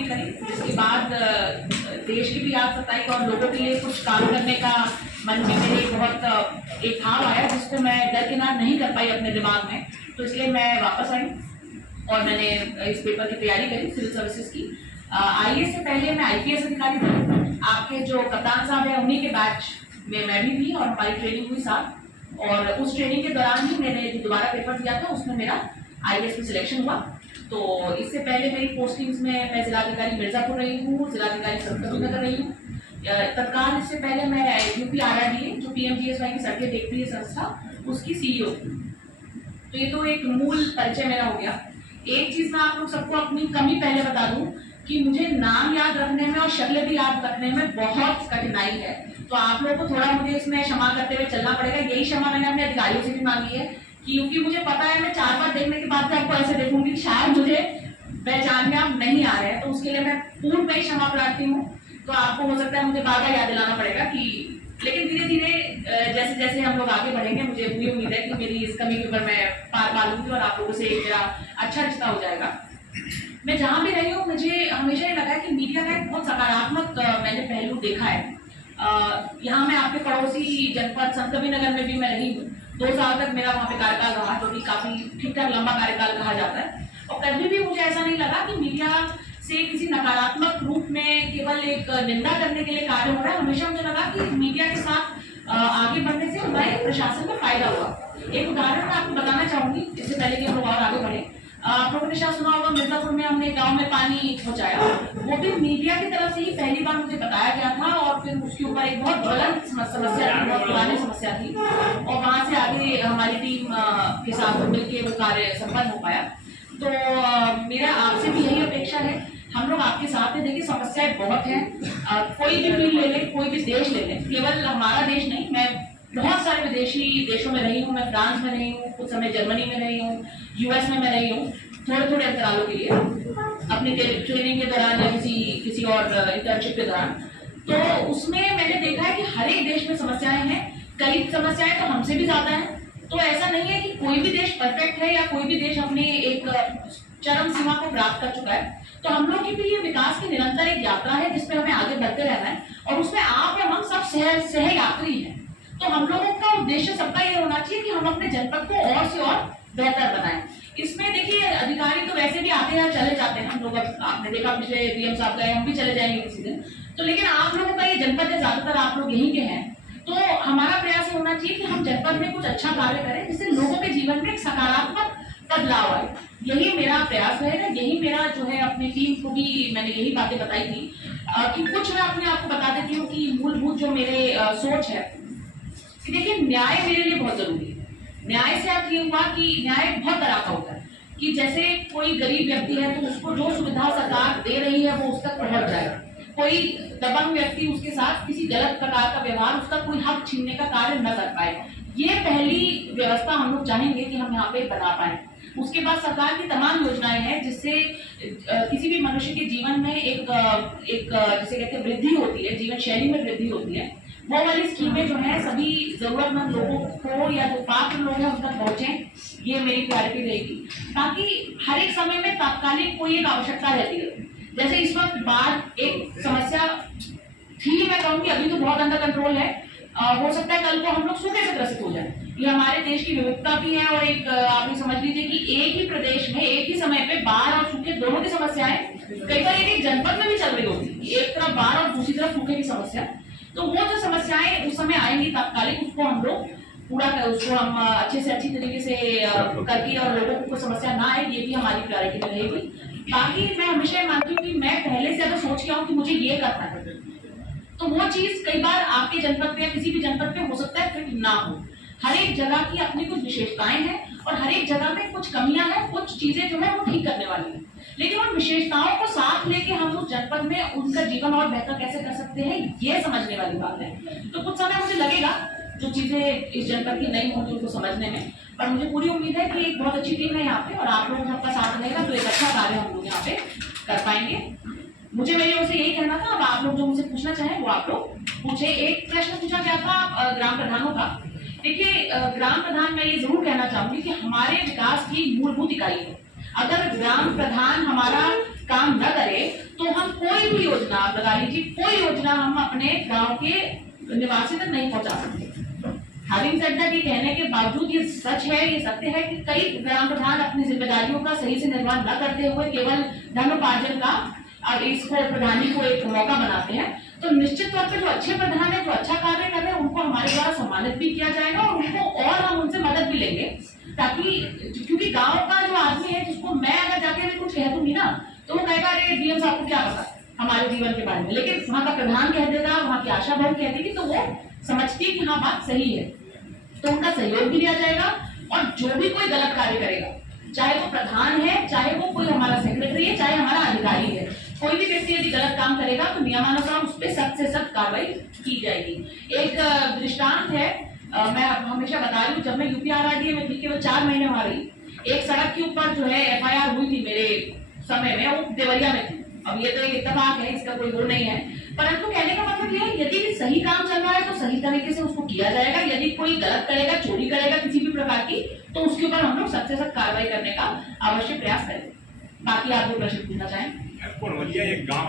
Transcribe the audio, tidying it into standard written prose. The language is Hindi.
पूरी करी, जिसके बाद देश की भी याद सताई और लोगों के लिए कुछ काम करने का मन में मेरे बहुत एक भाव आया जिसको मैं दरकिनार नहीं कर पाई अपने दिमाग में। तो इसलिए मैं वापस आई और मैंने इस पेपर की तैयारी करी सिविल सर्विसेज की। आईएएस से पहले मैं आईपीएस अधिकारी थी। आपके जो कप्तान साहब हैं उन्हीं के बैच में मैं भी थी और हमारी ट्रेनिंग हुई साथ, और उस ट्रेनिंग के दौरान ही मैंने जो दोबारा पेपर दिया था उसमें मेरा आईएएस में सिलेक्शन हुआ। तो इससे पहले मेरी पोस्टिंग्स में मैं जिलाधिकारी मिर्जापुर रही हूँ, जिलाधिकारी संतकबीरनगर रही हूँ। तत्काल इससे पहले मैं यूपी आरआरडीए जो पीएमजीएसवाई की सड़कें देखती है संस्था, उसकी सीईओ। तो ये तो एक मूल परिचय मेरा हो गया। एक चीज मैं आप लोग सबको अपनी कमी पहले बता दूं कि मुझे नाम याद रखने में और शक्ल भी याद रखने में बहुत कठिनाई है। तो आप लोगों को थोड़ा मुझे इसमें क्षमा करते हुए चलना पड़ेगा। यही क्षमा मैंने अपने अधिकारियों से भी मांगी है, क्योंकि मुझे पता है मैं 4 बार देखने के बाद भी आपको ऐसे देखूंगी शायद मुझे पहचान में आप नहीं आ रहे हैं। तो उसके लिए मैं पूर्व में ही क्षमा प्रार्थी हूँ। तो आपको हो सकता है मुझे बार बार याद दिलाना पड़ेगा कि, लेकिन धीरे धीरे जैसे जैसे हम लोग आगे बढ़ेंगे मुझे पूरी उम्मीद है कि मेरी इस कमी के ऊपर मैं पार पा लूंगी और आप लोगों से मेरा अच्छा रिश्ता हो जाएगा। मैं जहाँ भी रही हूँ मुझे हमेशा ये लगा है कि मीडिया का एक बहुत सकारात्मक मैंने पहलू देखा है। यहाँ मैं आपके पड़ोसी जनपद संतकबीरनगर में भी मैं रही हूँ। 2 साल तक मेरा वहाँ पे कार्यकाल रहा, जो कि काफी ठीक ठाक लंबा कार्यकाल कहा जाता है। और कभी भी मुझे ऐसा नहीं लगा कि मीडिया से किसी नकारात्मक रूप में केवल एक निंदा करने के लिए कार्य हो रहा है। हमेशा मुझे लगा कि मीडिया के साथ आगे बढ़ने से हमारे प्रशासन को फायदा हुआ। एक उदाहरण मैं आपको बताना चाहूंगी इससे पहले कि हम लोग और आगे बढ़े। आप लोगों ने शायद सुना होगा मिर्जापुर में हमने गांव में पानी पहुंचाया, वो भी मीडिया की तरफ से ही पहली बार मुझे बताया गया था। और फिर उसके ऊपर एक बहुत ज्वलंत समस्या थी, बहुत पुरानी समस्या थी, और वहां से आगे हमारी टीम के साथ मिलकर वो कार्य संपन्न हो पाया। तो मेरा आपसे भी यही अपेक्षा है, हम लोग आपके साथ हैं। देखिए समस्याएं बहुत हैं, कोई भी फील्ड ले लें, कोई भी देश ले लें, केवल हमारा देश नहीं, मैं बहुत सारे विदेशी देशों में रही हूँ। मैं फ्रांस में रही हूँ, कुछ समय जर्मनी में रही हूँ, यूएस में मैं रही हूँ, थोड़े थोड़े अंतरालों के लिए अपनी ट्रेनिंग के दौरान या किसी और इंटर्नशिप के दौरान। तो उसमें मैंने देखा है कि हर एक देश में समस्याएं हैं, कई समस्याएं तो हमसे भी ज्यादा हैं। तो ऐसा नहीं है कि कोई भी देश परफेक्ट है या कोई भी देश अपने एक चरम सीमा को प्राप्त कर चुका है। तो हम लोग की भी ये विकास की निरंतर एक यात्रा है जिसमें हमें आगे बढ़ते रहना है, और उसमें आप या हम सब सह यात्री हैं। तो हम लोगों का उद्देश्य सबका ये होना चाहिए कि हम अपने जनपद को और से और बेहतर बनाएं। इसमें देखिए अधिकारी तो वैसे भी आते हैं चले जाते हैं, हम लोग आपने देखा पिछले डीएम साहब गए, हम भी चले जाएंगे किसी दिन। तो लेकिन आप लोगों का ये जनपद है, ज्यादातर आप लोग यहीं के हैं। तो हमारा प्रयास होना चाहिए कि हम जनपद में कुछ अच्छा कार्य करें जिससे लोगों के जीवन में एक सकारात्मक बदलाव आए। यही मेरा प्रयास रहेगा, यही मेरा जो है अपनी टीम को भी मैंने यही बातें बताई थी। कि कुछ मैं अपने आपको बता देती हूँ कि मूलभूत जो मेरे सोच है कि देखिए न्याय मेरे लिए बहुत जरूरी है। न्याय से अर्थ ये हुआ कि न्याय बहुत तरह का होता है कि जैसे कोई गरीब व्यक्ति है तो उसको जो सुविधा सरकार दे रही है वो उस तक पहुंच जाए। कोई दबंग व्यक्ति उसके साथ किसी गलत प्रकार का व्यवहार, उसका कोई हक छीनने का कार्य न कर पाए। ये पहली व्यवस्था हम लोग चाहेंगे कि हम यहाँ पे बना पाए। उसके बाद सरकार की तमाम योजनाएं हैं जिससे किसी भी मनुष्य के जीवन में एक जिसे कहते हैं वृद्धि होती है, जीवन शैली में वृद्धि होती है। वो वाली स्कीमें जो है सभी जरूरतमंद लोगों को या जो पात्र लोग हैं उन तक पहुंचे, ये मेरी प्रायोरिटी रहेगी। ताकि हर एक समय में तात्कालिक कोई एक आवश्यकता रहती है। जैसे इस वक्त बाढ़ एक समस्या थी, मैं कहूँगी अभी तो बहुत अंडर कंट्रोल है। हो सकता है कल को हम लोग सूखे से ग्रसित हो जाए। ये हमारे देश की विविधता भी है, और एक आप समझ लीजिए कि एक ही प्रदेश में एक ही समय पे बाढ़ और सूखे दोनों की समस्याएं कई बार एक जनपद में भी चल रही होती है, एक तरफ बाढ़ और दूसरी तरफ सूखे की समस्या। तो वो जो समस्याएं उस समय आएंगी तात्कालिक, उसको हम लोग पूरा कर, उसको हम अच्छे से अच्छी तरीके से करके और लोगों को कोई समस्या ना आए, ये भी हमारी प्रायोरिटी में रहेगी। बाकी मैं हमेशा मानती हूँ कि मैं पहले से अगर सोच के आऊँ कि मुझे ये करना है तो वो चीज कई बार आपके जनपद पे या किसी भी जनपद पे हो सकता है फिट ना हो। हर एक जगह की अपनी कुछ विशेषताएं हैं और हर एक जगह में कुछ कमियां हैं, कुछ चीजें जो है वो ठीक करने वाली हैं। लेकिन उन विशेषताओं को साथ लेके हम उस जनपद में उनका जीवन और बेहतर कैसे कर सकते हैं, ये समझने वाली बात है। तो कुछ समय मुझे लगेगा जो चीजें इस जनपद की नहीं होंगी उनको समझने में, पर मुझे पूरी उम्मीद है कि एक बहुत अच्छी टीम है यहाँ पे और आप लोगों का साथ रहेगा तो एक अच्छा कार्य हम लोग यहाँ पे कर पाएंगे। मुझे मेरी ओर से यही कहना था। अब आप लोग जो मुझसे पूछना चाहें वो आप लोग पूछे। एक प्रश्न पूछा गया था ग्राम प्रधानों का। देखिए ग्राम प्रधान मैं ये जरूर कहना चाहूंगी कि हमारे विकास की मूलभूत इकाई है। अगर ग्राम प्रधान हमारा काम न करे तो कोई भी योजना आप लगा लीजिए, कोई योजना हम अपने गांव के निवासी तक नहीं पहुंचा सकते। हैविंग सेड दैट, ये कहने के बावजूद ये सच है, ये सत्य है कि कई ग्राम प्रधान अपनी जिम्मेदारियों का सही से निर्वहन न करते हुए केवल धनोपार्जन का और इसको प्रधानी को एक मौका बनाते हैं। तो निश्चित तौर पर जो अच्छे प्रधान है, जो अच्छा कार्य कर रहे हैं, उनको हमारे द्वारा सम्मानित भी किया जाएगा और उनको और हम उनसे मदद भी लेंगे, ताकि क्योंकि गांव का जो आदमी है जिसको मैं अगर जाके अभी कुछ कह दूंगी ना तो वो कहेगा अरे डीएम साहब को क्या पता हमारे जीवन के बारे में, लेकिन वहां का प्रधान कह देगा, वहां की आशा बहन कह देगी, तो वो समझती है कि हाँ बात सही है, तो उनका सहयोग भी लिया जाएगा। और जो भी कोई गलत कार्य करेगा, चाहे वो प्रधान है, चाहे वो कोई हमारा सेक्रेटरी है, चाहे हमारा अधिकारी है, कोई भी व्यक्ति यदि गलत काम करेगा तो नियमानुसार उस पर सख्त से सख्त कार्रवाई की जाएगी। एक दृष्टांत है, मैं हमेशा बता रही हूँ, जब मैं यूपीआरआरडीए में थी, केवल 4 महीने वहां रही, एक सड़क के ऊपर जो है एफआईआर हुई थी मेरे समय में, वो देवरिया में थी। अब ये तो एक इत्तेफाक है, इसका कोई वो नहीं है, परंतु कहने का मतलब ये है यदि सही काम चल रहा है तो सही तरीके से उसको किया जाएगा। यदि कोई गलत करेगा, चोरी करेगा किसी भी प्रकार की, तो उसके ऊपर हम लोग सख्त से सख्त कार्रवाई करने का आवश्यक प्रयास करेंगे। बाकी आप जो प्रश्न पूछना चाहें। एक गांव